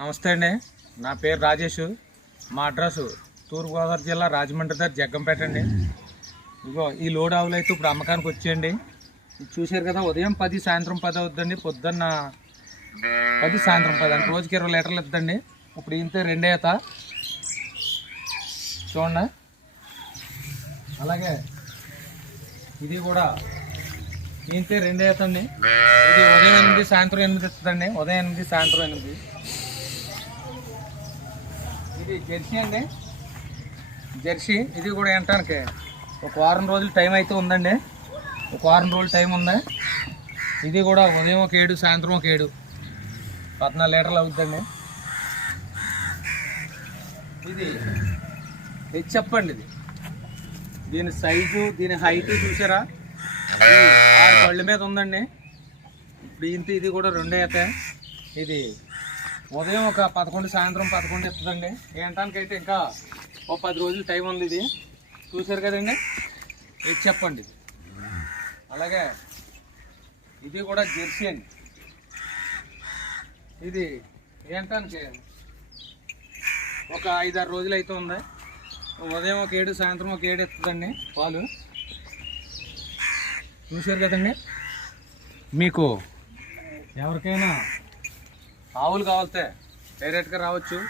నమస్తే అండి. నా పేరు రాజేష్. మా అడ్రస్ తూర్పుగోదావరి జిల్లా రాజమండ్రి దగ్గర జగ్గంపేట అండి. ఇగో ఈ లోడ్ ఆవులు అయితే ఇప్పుడు అమ్మకానికి వచ్చేయండి. ఇది చూశారు కదా ఉదయం పది సాయంత్రం పది అవుతుందండి. పొద్దున్న పది సాయంత్రం పది అంటే రోజుకి ఇరవై లీటర్లు ఇద్దండి. ఇప్పుడు ఇంత రెండే ఈత చూడండి. అలాగే ఇది కూడా ఇంతే రెండే ఈత అండి ఇది ఉదయం ఎనిమిది సాయంత్రం ఎనిమిది ఇస్తుందండి. ఉదయం ఎనిమిది సాయంత్రం ఎనిమిది. ఇది జెర్సీ అండి. జెర్సీ ఇది కూడా ఎంటానికి ఒక వారం రోజులు టైం అయితే ఉందండి. ఒక వారం రోజులు టైం ఉంది. ఇది కూడా ఉదయం ఒక ఏడు సాయంత్రం ఒక ఏడు. పద్నాలుగు లీటర్లు అవుతుందండి. ఇది ఇది చెప్పండి ఇది. దీని సైజు దీని హైట్ చూసారా? ఇది ఆరు మీద ఉందండి. ఇప్పుడు ఇంత ఇది కూడా రెండే అయితే. ఇది ఉదయం ఒక పదకొండు సాయంత్రం పదకొండు ఇస్తుందండి ఏంటానికి అయితే ఇంకా ఒక పది రోజులు టైం ఉంది ఇది. చూసారు కదండి? ఇది చెప్పండి ఇది. అలాగే ఇది కూడా జెర్సీ అండి. ఇది ఏంటానికి ఒక ఐదారు రోజులు అయితే ఉంది. ఉదయం ఒక ఏడు సాయంత్రం ఒక ఏడు ఇస్తుందండి పాలు. చూశారు కదండి? మీకు ఎవరికైనా ఆవులు కావాలితే డైరెక్ట్గా రావచ్చు.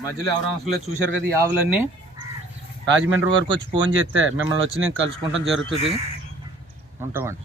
మధ్యలో ఎవరు అవసరం లేదు చూశారు కదా ఈ ఆవులన్నీ. రాజమండ్రి వరకు వచ్చి ఫోన్ చేస్తే మిమ్మల్ని వచ్చి నేను కలుసుకుంటాం జరుగుతుంది. ఉంటామండి.